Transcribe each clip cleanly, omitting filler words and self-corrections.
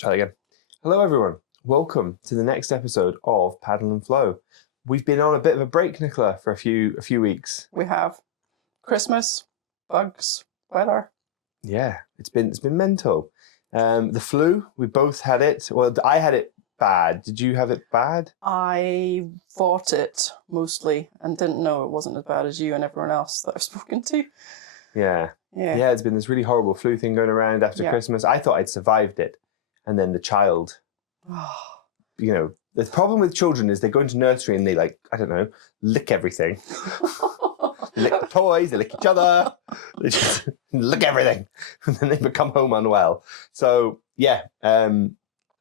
Try again. Hello, everyone. Welcome to the next episode of Paddle and Flow. We've been on a bit of a break, Nicola, for a few weeks. We have Christmas, bugs, weather. Yeah, it's been mental. The flu, we both had it. Well, I had it bad. Did you have it bad? I fought it mostly and didn't know it wasn't as bad as you and everyone else that I've spoken to. Yeah. Yeah. It's been this really horrible flu thing going around after Christmas. I thought I'd survived it. And then the child, the problem with children is they go into nursery and they lick everything. They lick the toys, they lick each other, they just lick everything. And then they become home unwell. So, I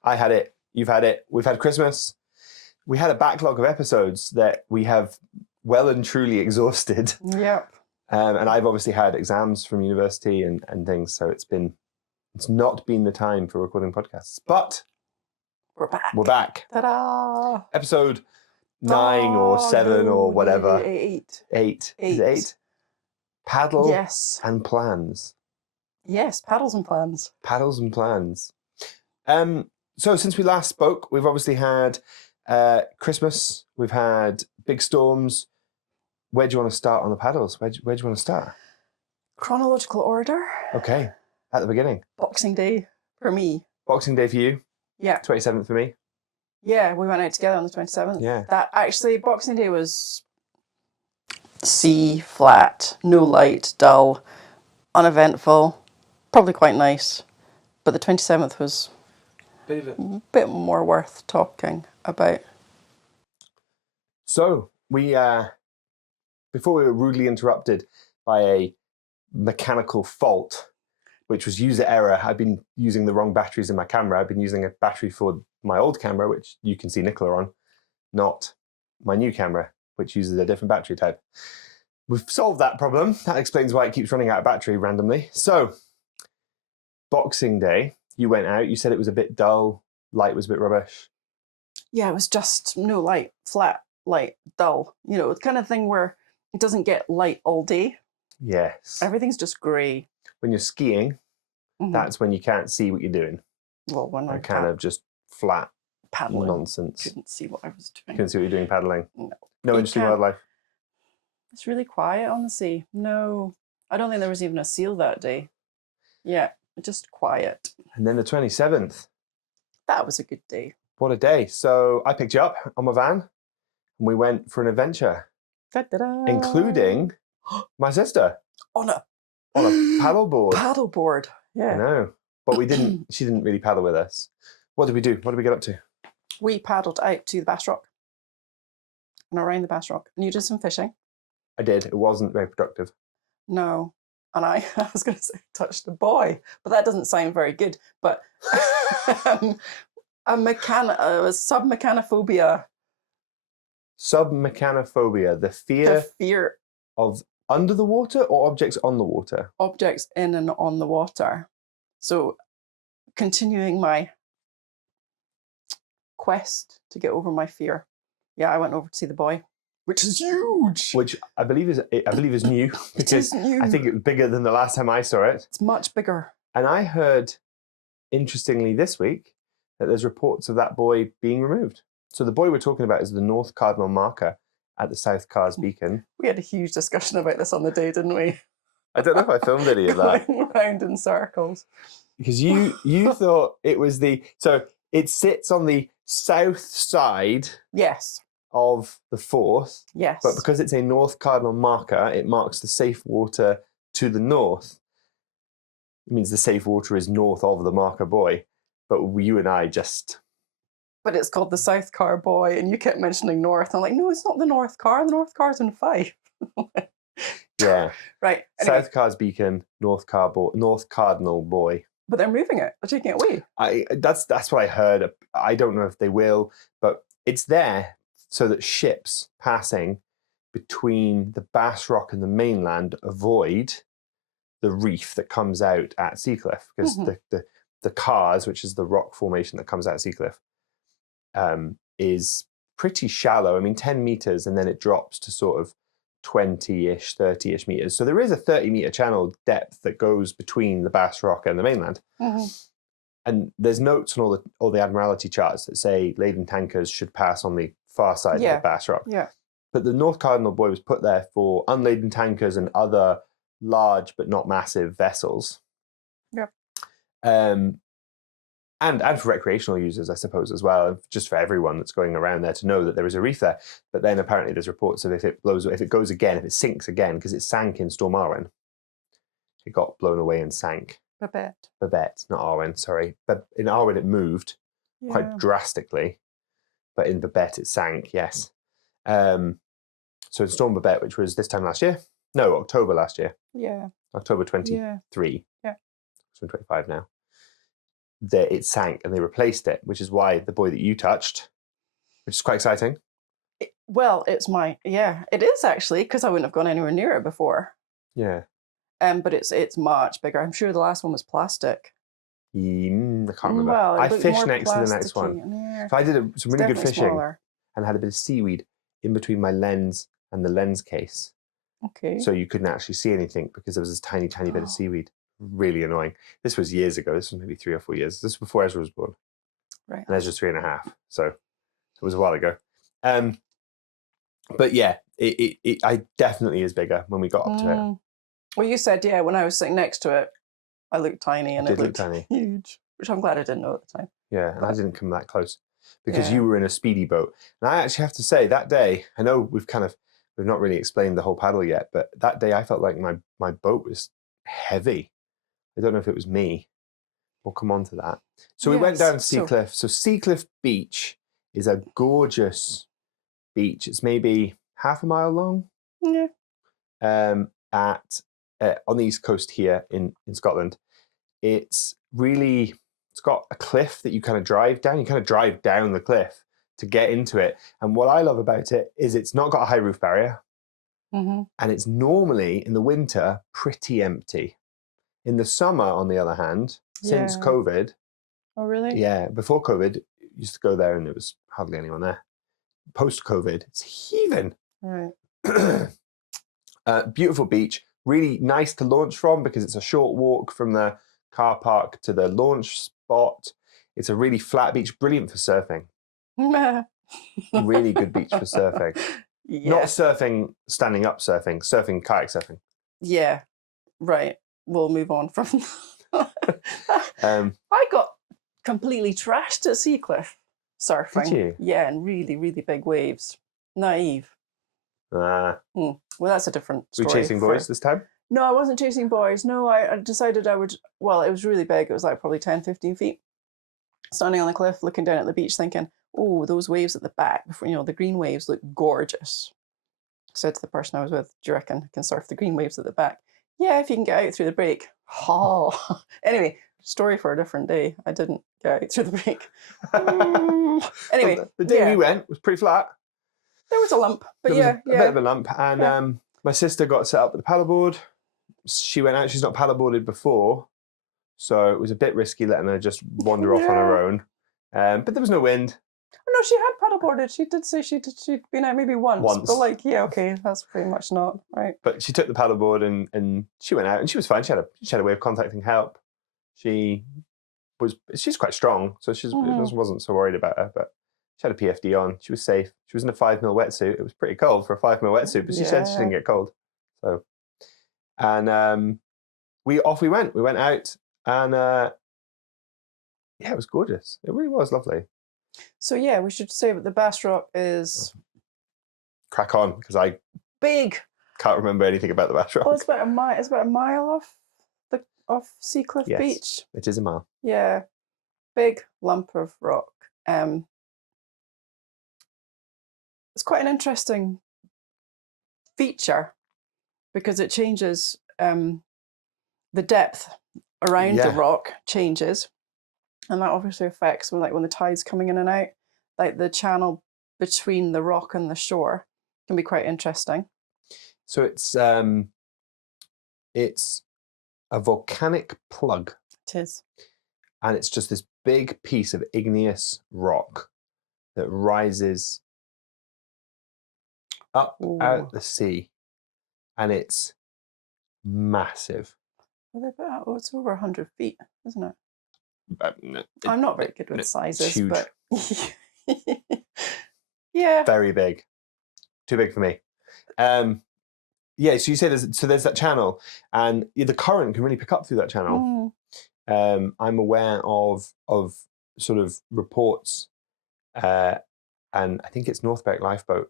had it, you've had it, we've had Christmas. We had a backlog of episodes that we have well and truly exhausted. Yep. And I've obviously had exams from university and things, so it's not been the time for recording podcasts. But we're back. We're back. Ta-da! Episode 9 or 7 or whatever. 8. 8. Is it 8? Paddle and plans. Yes, paddles and plans. Paddles and plans. So since we last spoke, we've obviously had Christmas. We've had big storms. Where do you want to start on the paddles? Where do you want to start? Chronological order. Okay, at the beginning. Boxing Day for me. Boxing Day for you? Yeah. 27th for me? Yeah, we went out together on the 27th. Yeah. That actually, Boxing Day was sea, flat, no light, dull, uneventful, probably quite nice. But the 27th was a bit more worth talking about. So, we, before we were rudely interrupted by a mechanical fault, which was user error. I've been using the wrong batteries in my camera. I've been using a battery for my old camera, which you can see Nicola on, not my new camera, which uses a different battery type. We've solved that problem. That explains why it keeps running out of battery randomly. So, Boxing Day, you went out. You said it was a bit dull. Light was a bit rubbish. Yeah, it was just no light, flat, light, dull. You know, the kind of thing where it doesn't get light all day. Yes. Everything's just grey. When you're skiing, that's when you can't see what you're doing. Well, when I kind of just flat paddling nonsense. Couldn't see what I was doing. Couldn't see what you're doing paddling. No You interesting can't. wildlife. It's really quiet on the sea. No, I don't think there was even a seal that day. Yeah, just quiet. And then the 27th. That was a good day. What a day. So I picked you up on my van and we went for an adventure. Da-da-da. Including my sister. On a paddleboard. Paddleboard, yeah. I know. But she didn't really paddle with us. What did we do? What did we get up to? We paddled out to the Bass Rock and around the Bass Rock. And you did some fishing. I did. It wasn't very productive. No. And I was going to say touched a boy, but that doesn't sound very good. But a submechanophobia. Submechanophobia, the fear of under the water or objects on the water? Objects in and on the water. So continuing my quest to get over my fear. Yeah, I went over to see the boy, which is huge. Which I believe is new. It is new. I think it was bigger than the last time I saw it. It's much bigger. And I heard, interestingly this week, that there's reports of that buoy being removed. So the buoy we're talking about is the North Cardinal marker at the South Cars Beacon. We had a huge discussion about this on the day, didn't we? I don't know if I filmed any of that. Going round in circles. Because you thought it was so it sits on the south side of the Forth. Yes. But because it's a North Cardinal marker, it marks the safe water to the north. It means the safe water is north of the marker buoy. But you and I just... But it's called the South Car Buoy, and you kept mentioning North. I'm like, no, it's not the North Car. The North Car's in Fife. Yeah. Right. Anyway. South Cars Beacon, North Cardinal buoy. But they're moving it. They're taking it away. That's what I heard. I don't know if they will, but it's there so that ships passing between the Bass Rock and the mainland avoid the reef that comes out at Seacliff, because the Cars, which is the rock formation that comes out at Seacliff, is pretty shallow. I mean, 10 meters, and then it drops to sort of 20-ish, 30-ish meters. So there is a 30-meter channel depth that goes between the Bass Rock and the mainland. and there's notes on all the Admiralty charts that say laden tankers should pass on the far side of the Bass Rock. Yeah. But the North Cardinal Buoy was put there for unladen tankers and other large but not massive vessels. Yep. And for recreational users, I suppose, as well, and just for everyone that's going around there to know that there is a reef there. But then apparently there's reports of if it goes again, if it sinks again, because it sank in Storm Arwen, it got blown away and sank. Babette, not Arwen, sorry. But in Arwen it moved quite drastically, but in Babette it sank, yes. So in Storm Babette, which was this time last year, no, October last year. Yeah. October 23. Yeah. So 25 now. It sank and they replaced it, which is why the buoy that you touched, which is quite exciting. Well, it is actually, because I wouldn't have gone anywhere near it before. Yeah. But it's much bigger. I'm sure the last one was plastic. I can't remember. Well, I fished next to the next one. Yeah. So I did some really good fishing smaller. and had a bit of seaweed in between my lens and the lens case. Okay. So you couldn't actually see anything because there was this tiny, tiny bit of seaweed. Really annoying. This was years ago. This was maybe 3 or 4 years. This was before Ezra was born. Right. And Ezra's 3.5. So it was a while ago. But yeah, it definitely is bigger when we got up to it. Well, you said, when I was sitting next to it, I looked tiny and it looked tiny. Huge, which I'm glad I didn't know at the time. Yeah, and I didn't come that close because you were in a speedy boat. And I actually have to say that day, I know we've not really explained the whole paddle yet, but that day I felt like my boat was heavy. I don't know if it was me. We'll come on to that. So we went down to Seacliff. So Seacliff Beach is a gorgeous beach. It's maybe half a mile long. Yeah. On the east coast here in Scotland. It's got a cliff that you kind of drive down. You kind of drive down the cliff to get into it. And what I love about it is it's not got a high roof barrier. Mm-hmm. And it's normally, in the winter, pretty empty. In the summer, on the other hand, since COVID. Oh, really? Yeah, before COVID, you used to go there and there was hardly anyone there. Post-COVID, it's heaving. Right. Beautiful beach. Really nice to launch from because it's a short walk from the car park to the launch spot. It's a really flat beach, brilliant for surfing. Really good beach for surfing. Yeah. Not surfing, standing up surfing, kayak surfing. Yeah, right. We'll move on from I got completely trashed at Seacliff surfing. Did you? Yeah, and really, really big waves. Naive. Well, that's a different story. Were you chasing boys this time? No, I wasn't chasing boys. No, I decided I would... Well, it was really big. It was like probably 10, 15 feet. Standing on the cliff, looking down at the beach, thinking, oh, those waves at the back, the green waves look gorgeous. I said to the person I was with, do you reckon I can surf the green waves at the back? Yeah, if you can get out through the break. Oh. Anyway, story for a different day. I didn't get out through the break. Anyway. Well, the day we went was pretty flat. There was a lump, but a bit of a lump. And my sister got set up with the paddleboard. She went out. She's not paddleboarded before. So it was a bit risky letting her just wander off on her own. But there was no wind. Oh, no, she had paddleboarded. She did say she'd been out maybe once. But that's pretty much not, right? But she took the paddleboard and she went out and she was fine. She had a way of contacting help. She's quite strong, so she wasn't so worried about her, but she had a PFD on. She was safe. She was in a 5 mil wetsuit. It was pretty cold for a 5 mil wetsuit, but she said she didn't get cold. So, and we went. We went out, and it was gorgeous. It really was lovely. So we should say that the Bass Rock is crack on because I big. Can't remember anything about the Bass Rock. Oh, it's about a mile. It's about a mile off Seacliff Beach. It is a mile. Yeah, big lump of rock. It's quite an interesting feature because it changes the depth around the rock changes, and that obviously affects when the tide's coming in and out. Like the channel between the rock and the shore can be quite interesting. So it's a volcanic plug. It is. And it's just this big piece of igneous rock that rises up out the sea. And it's massive. It's over 100 feet, isn't it? I'm not very good with sizes, huge. but yeah, very big, too big for me. Yeah, so you say there's that channel, and the current can really pick up through that channel. I'm aware of sort of reports, and I think it's North Berwick Lifeboat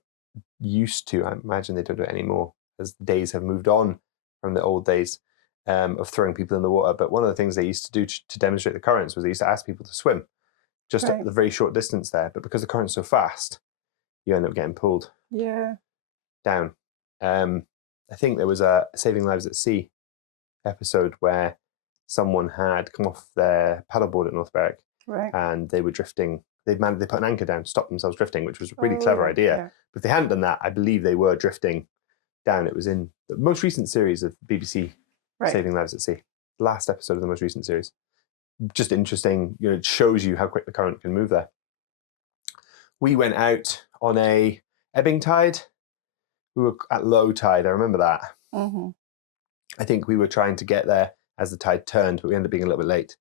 used to. I imagine they don't do it anymore as the days have moved on from the old days of throwing people in the water. But one of the things they used to do to demonstrate the currents was they used to ask people to swim just at the very short distance there. But because the current's so fast, you end up getting pulled down. I think there was a Saving Lives at Sea episode where someone had come off their paddleboard at North Berwick, and they were drifting. They put an anchor down to stop themselves drifting, which was a really clever idea. Yeah. But if they hadn't done that, I believe they were drifting down. It was in the most recent series of BBC Saving Lives at Sea, last episode of the most recent series. Just interesting, it shows you how quick the current can move there. We went out on a ebbing tide. We were at low tide, I remember that. I think we were trying to get there as the tide turned, but we ended up being a little bit late,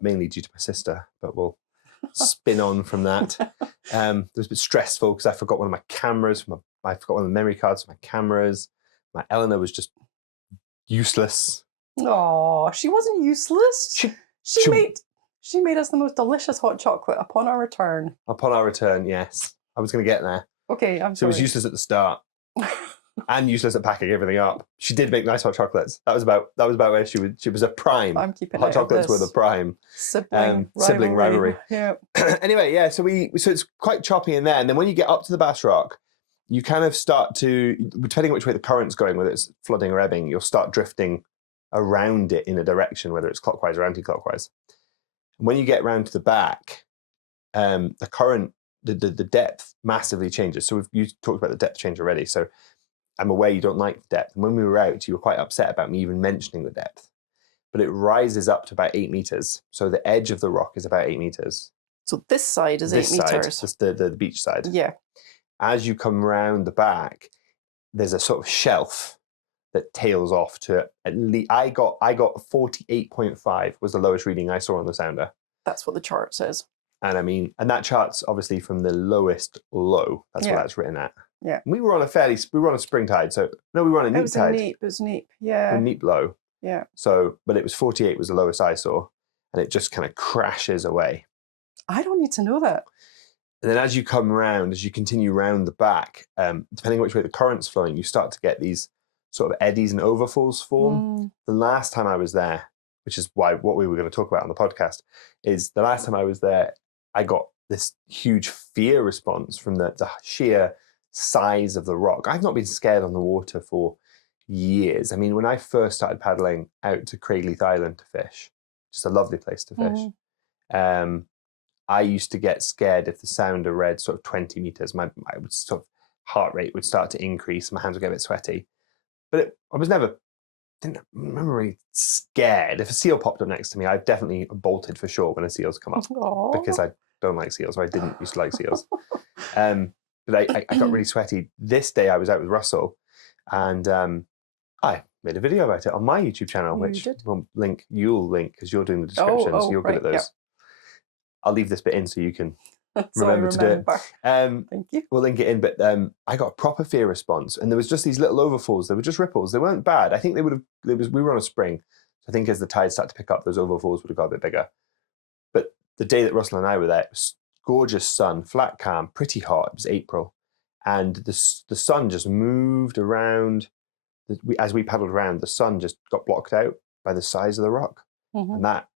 mainly due to my sister, but we'll spin on from that. It was a bit stressful because I forgot one of my cameras. I forgot one of the memory cards for my cameras. My Eleanor was just useless. Oh, she wasn't useless. She made us the most delicious hot chocolate upon our return. Upon our return, yes. I was going to get there. Okay, I'm sorry. So it was useless at the start. And useless at packing everything up. She did make nice hot chocolates. That was about where she was a prime. I'm keeping hot chocolates were the prime. Sibling rivalry. Yeah. Anyway, yeah. So it's quite choppy in there, and then when you get up to the Bass Rock, you kind of start to, depending on which way the current's going, whether it's flooding or ebbing, you'll start drifting around it in a direction, whether it's clockwise or anti-clockwise. And when you get round to the back, the current, the depth massively changes. So you talked about the depth change already. So I'm aware you don't like the depth. And when we were out, you were quite upset about me even mentioning the depth. But it rises up to about 8 meters. So the edge of the rock is about 8 meters. So this side is 8 meters. This the beach side. Yeah. As you come round the back, there's a sort of shelf that tails off to at least. I got 48.5 was the lowest reading I saw on the sounder. That's what the chart says. And I mean, and that chart's obviously from the lowest low. That's what that's written at. Yeah. And we were on a spring tide. So no, we were on a neap tide. It was neap. Yeah. A neap low. Yeah. So, but it was 48 was the lowest I saw, and it just kind of crashes away. I don't need to know that. And then as you come round, as you continue round the back, depending on which way the current's flowing, you start to get these sort of eddies and overfalls form. The last time I was there, which is what we were going to talk about on the podcast, is the last time I was there, I got this huge fear response from the sheer size of the rock. I've not been scared on the water for years. I mean, when I first started paddling out to Craigleith Island to fish, just a lovely place to fish, I used to get scared if the sounder read sort of 20 meters. My would sort of heart rate would start to increase. My hands would get a bit sweaty. But I was didn't remember really scared. If a seal popped up next to me, I've definitely bolted for sure when a seal's come up. Because I don't like seals, or I didn't used to like seals. But I got really sweaty. This day I was out with Russell, and I made a video about it on my YouTube channel, which you'll link because you're doing the descriptions. You're good at those. Yep. I'll leave this bit in so you can remember to do it. Thank you. We'll link it in, but I got a proper fear response, and there was just these little overfalls. They were just ripples. They weren't bad. I think we were on a spring. So I think as the tide started to pick up, those overfalls would have got a bit bigger. But the day that Russell and I were there, it was gorgeous sun, flat calm, pretty hot. It was April, and the sun just moved around. As we paddled around, the sun just got blocked out by the size of the rock, and that,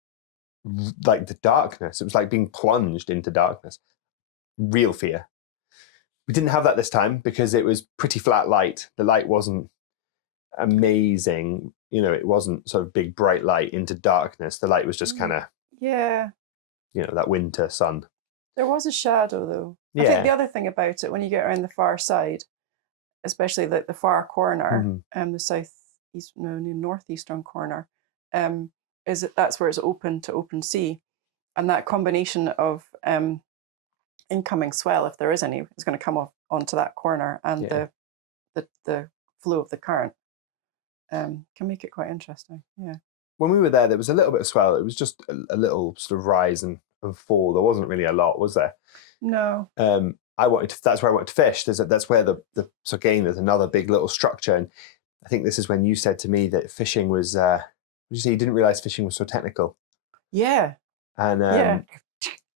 like the darkness, it was like being plunged into darkness. Real fear. We didn't have that this time because it was pretty flat light. The light wasn't amazing. It wasn't sort of big bright light into darkness. The light was just kind of that winter sun. There was a shadow though. I think the other thing about it, when you get around the far side, especially the far corner, the northeastern corner, is that's where it's open to open sea, and that combination of incoming swell, if there is any, is going to come off onto that corner, and the flow of the current can make it quite interesting. Yeah. when we were there was a little bit of swell. It was just a little sort of rise and fall. There wasn't really a lot, was there? No. That's where I wanted to fish. That's where so again, there's another big little structure. And I think this is when you said to me that fishing was, you say you didn't realize fishing was so technical. Yeah. And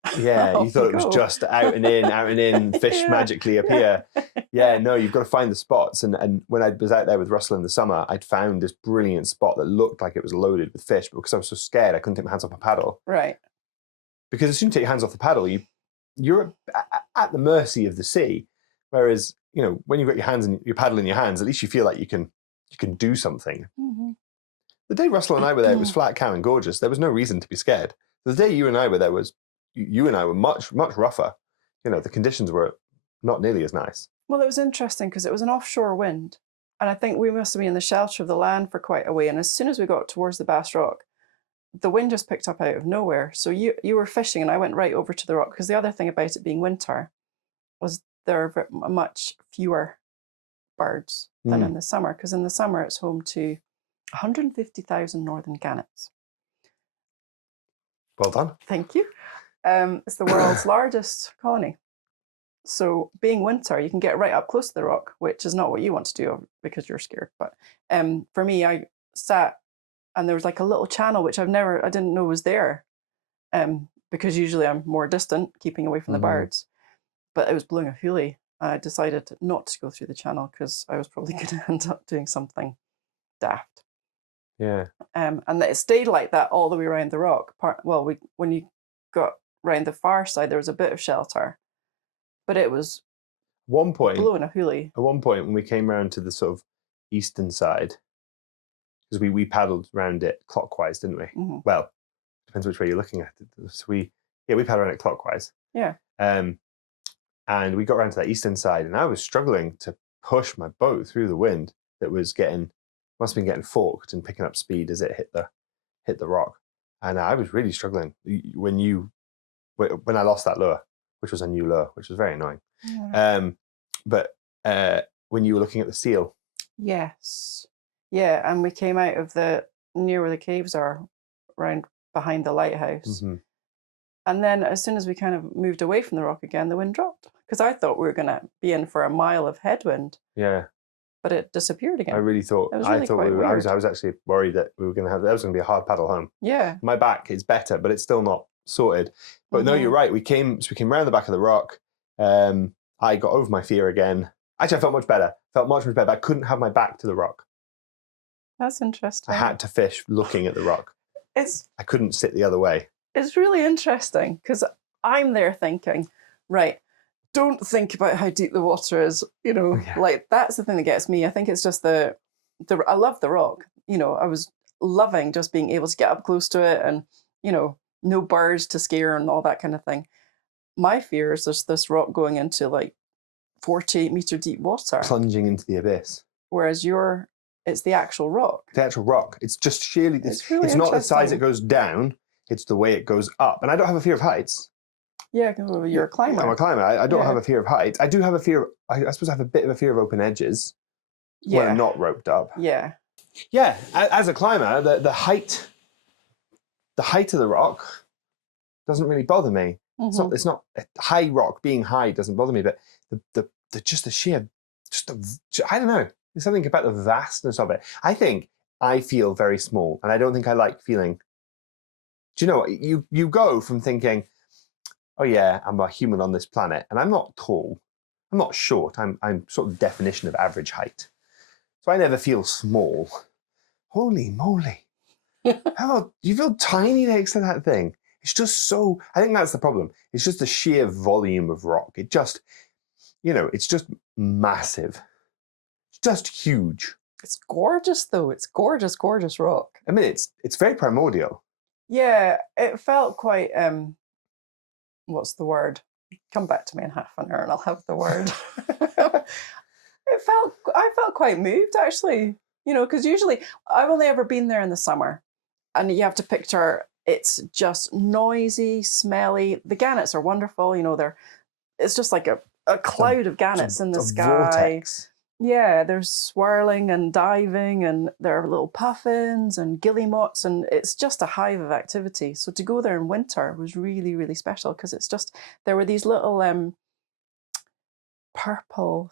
Off you thought it was go. just out and in, fish magically appear. No, you've got to find the spots. And when I was out there with Russell in the summer, I'd found this brilliant spot that looked like it was loaded with fish, but because I was so scared, I couldn't take my hands off a paddle. Right. Because as soon as you take your hands off the paddle, you're at the mercy of the sea. Whereas, when you've got your hands and your paddle in your hands, at least you feel like you can do something. Mm-hmm. The day Russell and I were there, it was flat, calm, and gorgeous. There was no reason to be scared. The day you and I were there you and I were much, much rougher. The conditions were not nearly as nice. Well, it was interesting because it was an offshore wind. And I think we must have been in the shelter of the land for quite a way. And as soon as we got towards the Bass Rock, the wind just picked up out of nowhere. So you were fishing and I went right over to the rock, because the other thing about it being winter was there are much fewer birds than in the summer, because in the summer it's home to 150,000 northern gannets. Well done. Thank you. It's the world's largest colony. So being winter, you can get right up close to the rock, which is not what you want to do because you're scared. But for me, I sat and there was like a little channel, which I didn't know was there, because usually I'm more distant, keeping away from the birds. But it was blowing a hoolie. I decided not to go through the channel because I was probably going to end up doing something daft. Yeah. And it stayed like that all the way around the rock. When you got round the far side, there was a bit of shelter, but it was blowing a hoolie. At one point, when we came around to the sort of eastern side, because we paddled around it clockwise, didn't we? Mm-hmm. Well, depends which way you're looking at it. So we paddled around it clockwise. Yeah. And we got around to that eastern side, and I was struggling to push my boat through the wind that was must have been getting forked and picking up speed as it hit the rock. And I was really struggling when I lost that lure, which was a new lure, which was very annoying. Yeah. But when you were looking at the seal. Yes. Yeah, and we came out of near where the caves are, around behind the lighthouse. Mm-hmm. And then as soon as we kind of moved away from the rock again, the wind dropped. Because I thought we were going to be in for a mile of headwind. Yeah. But it disappeared again. I really thought. I was actually worried that we were going to have. That was going to be a hard paddle home. Yeah. My back is better, but it's still not sorted. But no, you're right. We came around the back of the rock. I got over my fear again. Actually, I felt much better. But I couldn't have my back to the rock. That's interesting. I had to fish looking at the rock. I couldn't sit the other way. It's really interesting because I'm there thinking, right, don't think about how deep the water is. Like that's the thing that gets me. I think it's just I love the rock. I was loving just being able to get up close to it and, no birds to scare and all that kind of thing. My fear is just this rock going into like 48-meter deep water. Plunging into the abyss. Whereas it's the actual rock. The actual rock. It's just sheerly this. It's not the size it goes down. It's the way it goes up. And I don't have a fear of heights. Yeah, you're a climber. I'm a climber. I don't have a fear of heights. I do have a fear. I suppose I have a bit of a fear of open edges when I'm not roped up. Yeah. Yeah. As a climber, the height of the rock doesn't really bother me. Mm-hmm. It's not high rock. Being high doesn't bother me, but the sheer, I don't know. There's something about the vastness of it. I think I feel very small, and I don't think I like feeling. Do you know what? You go from thinking, oh yeah, I'm a human on this planet, and I'm not tall, I'm not short, I'm sort of definition of average height. So I never feel small. Holy moly. You feel tiny next to that thing. It's just so, I think that's the problem. It's just the sheer volume of rock. It just, it's just massive. It's just huge. It's gorgeous though. It's gorgeous, gorgeous rock. I mean, it's very primordial. Yeah, it felt quite, what's the word? Come back to me in half an hour and I'll have the word. I felt quite moved actually, because usually I've only ever been there in the summer and you have to picture it's just noisy, smelly. The gannets are wonderful, it's just like a cloud of gannets in the sky. Vortex. Yeah, there's swirling and diving, and there are little puffins and guillemots, and it's just a hive of activity. So to go there in winter was really, really special because it's just there were these little purple.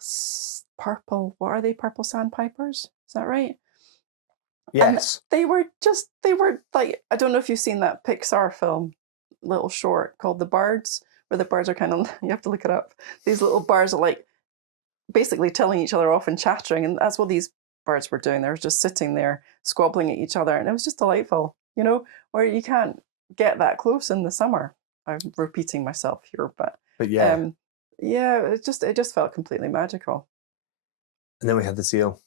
What are they? Purple sandpipers? Is that right? Yes. And they were like, I don't know if you've seen that Pixar film, little short called The Birds, where the birds are kind of, you have to look it up. These little birds are like basically telling each other off and chattering, and that's what these birds were doing. They were just sitting there squabbling at each other, and it was just delightful, where you can't get that close in the summer. I'm repeating myself here, but yeah. Yeah, it just felt completely magical. And then we had the seal.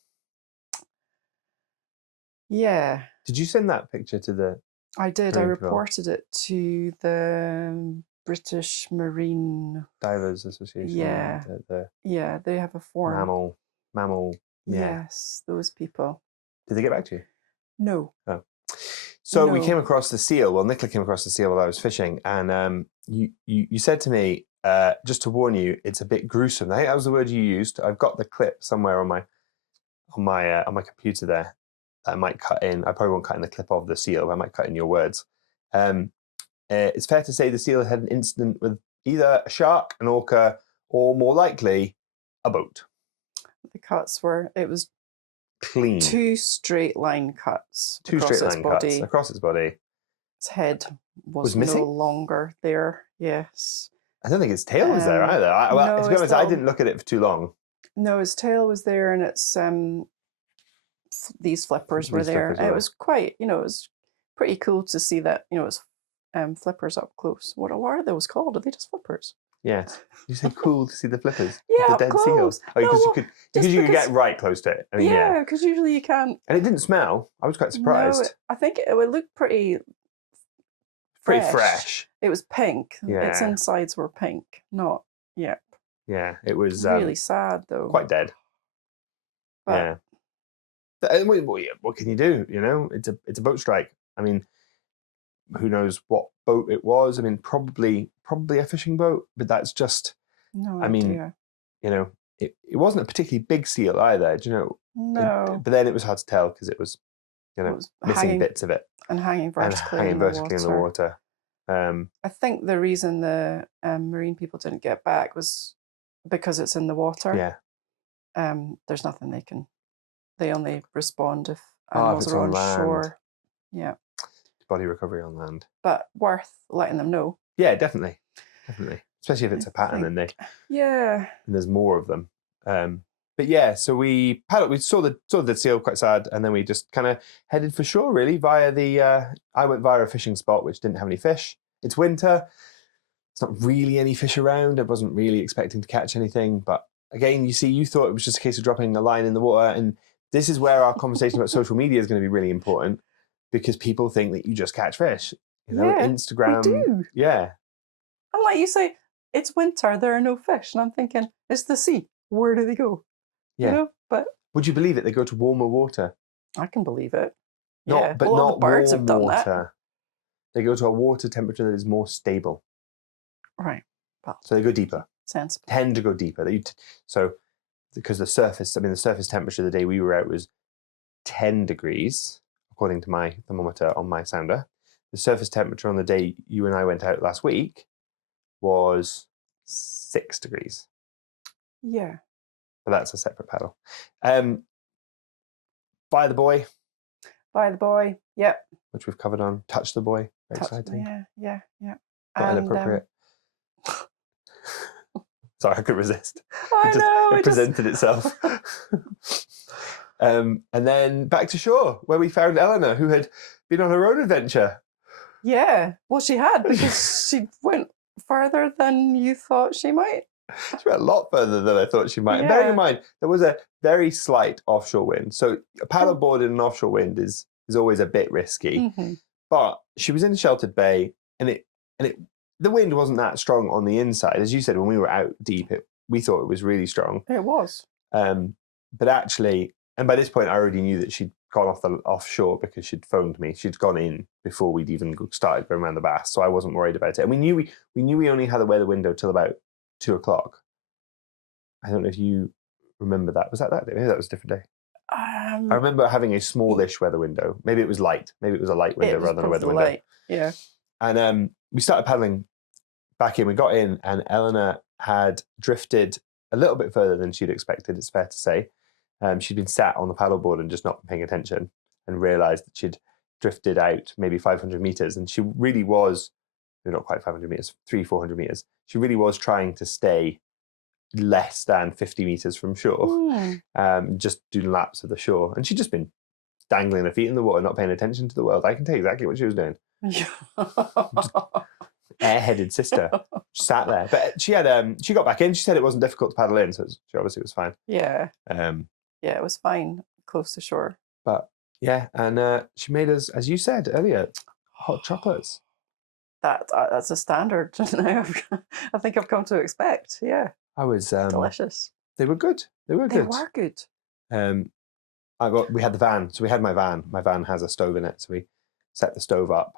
Yeah. Did you send that picture to the... I did. I reported it to the British Marine Divers Association. Yeah. Yeah, they have a forum. Mammal. Yeah. Yes, those people. Did they get back to you? No. Oh. So we came across the seal. Well, Nicola came across the seal while I was fishing, and you said to me, just to warn you, it's a bit gruesome. I think that was the word you used. I've got the clip somewhere on my computer there. I might cut in. I probably won't cut in the clip of the seal, but I might cut in your words. It's fair to say the seal had an incident with either a shark, an orca, or more likely, a boat. The cuts were, it was clean. 2 straight line cuts. Across its body. Its head was missing? no longer there. Yes. I don't think its tail was there either. To be honest, I didn't look at it for too long. No, its tail was there, and its these flippers were there. It was quite, it was pretty cool to see that, it was flippers up close. What are those called? Are they just flippers? Yes. You said cool to see the flippers. Yeah, the dead seals. Oh, because you could get right close to it. I mean, yeah, because usually you can't. And it didn't smell. I was quite surprised. No, I think it would look pretty fresh. It was pink. Yeah. Its insides were pink. Not, yeah. Yeah, it was really sad though. Quite dead. But, yeah. What can you do? It's a boat strike. I mean, who knows what boat it was? I mean, probably a fishing boat, but that's just. No idea. It wasn't a particularly big seal either. Do you know? No. But then it was hard to tell because it was, missing bits of it and hanging vertically in the water. I think the reason the marine people didn't get back was because it's in the water. Yeah. There's nothing they can. They only respond if animals are on shore. Yeah. Body recovery on land. But worth letting them know. Yeah, definitely. Especially if it's a pattern and and there's more of them. But yeah, so we saw the seal, quite sad, and then we just kind of headed for shore really via the. I went via a fishing spot which didn't have any fish. It's winter. It's not really any fish around. I wasn't really expecting to catch anything, but again, you thought it was just a case of dropping a line in the water, and this is where our conversation about social media is going to be really important because people think that you just catch fish. Instagram. We do. Yeah. And like you say, it's winter. There are no fish, and I'm thinking, it's the sea. Where do they go? Yeah. But would you believe it? They go to warmer water. I can believe it. Not the birds have done water. That. They go to a water temperature that is more stable. Right. Well, so they go deeper. Sensible. Tend to go deeper. So because the surface temperature the day we were out was 10 degrees, according to my thermometer on my sounder. The surface temperature on the day you and I went out last week was 6 degrees. Yeah. But that's a separate paddle. By the boy. Yep. Which we've covered on. Touch the boy. Very exciting. Yeah. Not inappropriate. Sorry, I couldn't resist. It presented itself. And then back to shore, where we found Eleanor, who had been on her own adventure. Yeah. Well, she had, because she went further than you thought she might. She went a lot further than I thought she might. Yeah. And bearing in mind, there was a very slight offshore wind. So a paddleboard in an offshore wind is always a bit risky. Mm-hmm. But she was in a sheltered bay, and the wind wasn't that strong on the inside. As you said, when we were out deep, we thought it was really strong. It was. But actually, and by this point, I already knew that she'd gone offshore because she'd phoned me. She'd gone in before we'd even started going around the bass, so I wasn't worried about it. And we knew we only had the weather window till about 2 o'clock. I don't know if you remember that. Was that day? Maybe that was a different day. I Um, remember having a smallish weather window. Maybe it was light. Maybe it was a light window it was rather than a weather probably window. light. Yeah. And we started paddling back in. We got in, and Eleanor had drifted a little bit further than she'd expected, it's fair to say. She'd been sat on the paddleboard and just not paying attention, and realised that she'd drifted out maybe 500 metres. And she really was, not quite 500 metres, 400 metres. She really was trying to stay less than 50 metres from shore, just doing laps of the shore. And she'd just been dangling her feet in the water, not paying attention to the world. I can tell you exactly what she was doing. Airheaded sister sat there, but she had she got back in. She said it wasn't difficult to paddle in, so she obviously was fine. Yeah. Yeah, it was fine, close to shore. But yeah, and she made us, as you said earlier, hot chocolates. That's a standard now. I think I've come to expect. Yeah, I was delicious. They were good. They were good. We had the van, so we had my van. My van has a stove in it, so we set the stove up.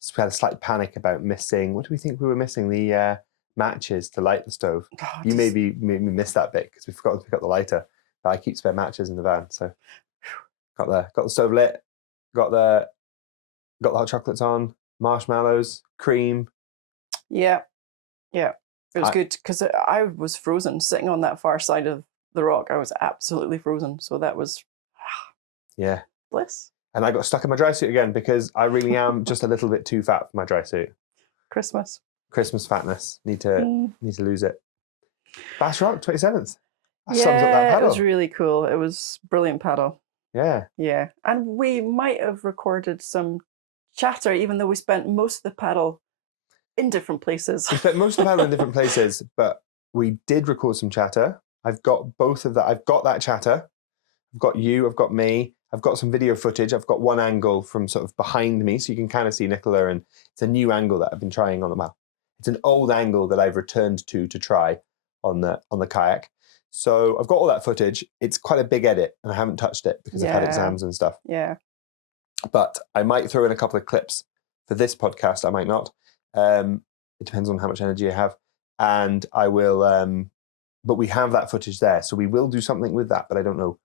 So we had a slight panic about missing. What do we think we were missing? The matches to light the stove. You maybe missed that bit because we forgot to pick up the lighter. But I keep spare matches in the van, so got the stove lit. Got the hot chocolates on, marshmallows, cream. Yeah. It was good because I was frozen sitting on that far side of the rock. I was absolutely frozen, so that was bliss. And I got stuck in my dry suit again because I really am just a little bit too fat for my dry suit. Christmas fatness. Need to lose it. Bass Rock 27th. That sums up that paddle. It was really cool. It was brilliant paddle. Yeah. Yeah. And we might have recorded some chatter, even though we spent most of the paddle in different places. We spent most of the paddle in different places, but we did record some chatter. I've got both of that. I've got that chatter. I've got you. I've got me. I've got some video footage. I've got one angle from sort of behind me, so you can kind of see Nicola, and it's a new angle that I've been trying on the map. It's an old angle that I've returned to try on the kayak. So I've got all that footage. It's quite a big edit, and I haven't touched it because I've had exams and stuff. Yeah. But I might throw in a couple of clips for this podcast. I might not. It depends on how much energy I have, and I will. But we have that footage there, so we will do something with that. But I don't know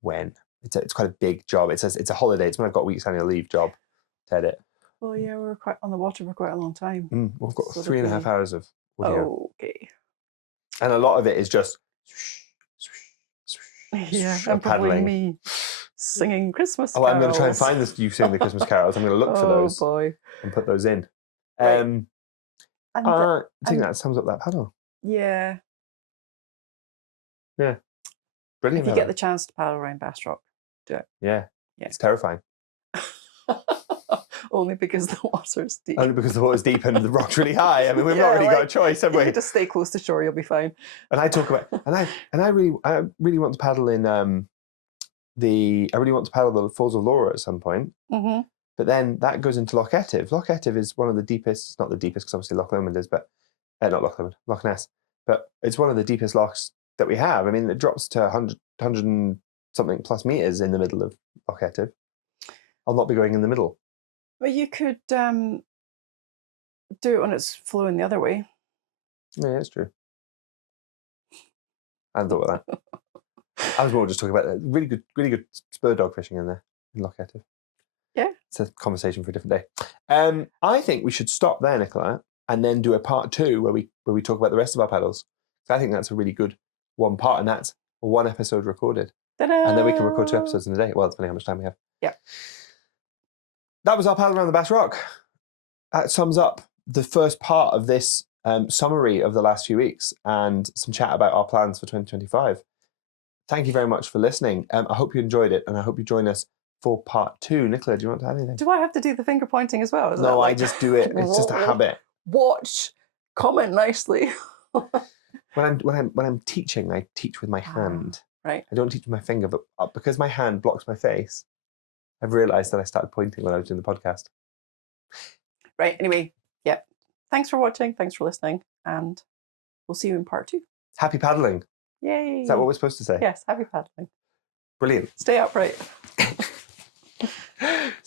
when. It's quite a big job. It's a holiday. It's when I've got weeks annual leave job to edit. Well, yeah, we were quite on the water for quite a long time. We've got 3.5 hours of audio. Okay. And a lot of it is just and probably me singing Christmas carols. I'm going to try and find you singing the Christmas carols. I'm going to look for those and put those in. Right. I think that sums up that paddle. Yeah. Yeah. Brilliant. If you get the chance to paddle around Bass Rock, do it. Yeah. It's terrifying. Only because the water's deep. Only because the water's deep and the rock's really high. I mean, we've not really got a choice, have we? You just stay close to shore, you'll be fine. And I talk about, I really want to paddle in I really want to paddle the Falls of Laura at some point. Mm-hmm. But then that goes into Loch Etive. Loch Etive is one of the deepest. It's not the deepest because obviously Loch Lomond is, but not Loch Lomond, Loch Ness. But it's one of the deepest lochs that we have. I mean, it drops to 100 and something plus meters in the middle of Loch Etive. I'll not be going in the middle. But you could do it when it's flowing the other way. Yeah, that's true. I hadn't thought of that. I was more just talking about really good spur dog fishing in there in Loch Etive. Yeah. It's a conversation for a different day. I think we should stop there, Nicola, and then do a part 2 where we talk about the rest of our paddles. I think that's a really good one part, and that's one episode recorded. Ta-da! And then we can record 2 episodes in a day. Well, depending how much time we have. Yeah. That was our paddle around the Bass Rock. That sums up the first part of this summary of the last few weeks and some chat about our plans for 2025. Thank you very much for listening. I hope you enjoyed it, and I hope you join us for part 2. Nicola, do you want to add anything? Do I have to do the finger pointing as well? No, I just do it. It's just a habit. Watch, comment nicely. When I'm teaching, I teach with my hand. Right. I don't teach with my finger, but because my hand blocks my face, I've realised that I started pointing when I was doing the podcast. Right. Anyway, yeah. Thanks for watching. Thanks for listening, and we'll see you in part 2. Happy paddling. Yay. Is that what we're supposed to say? Yes. Happy paddling. Brilliant. Stay upright.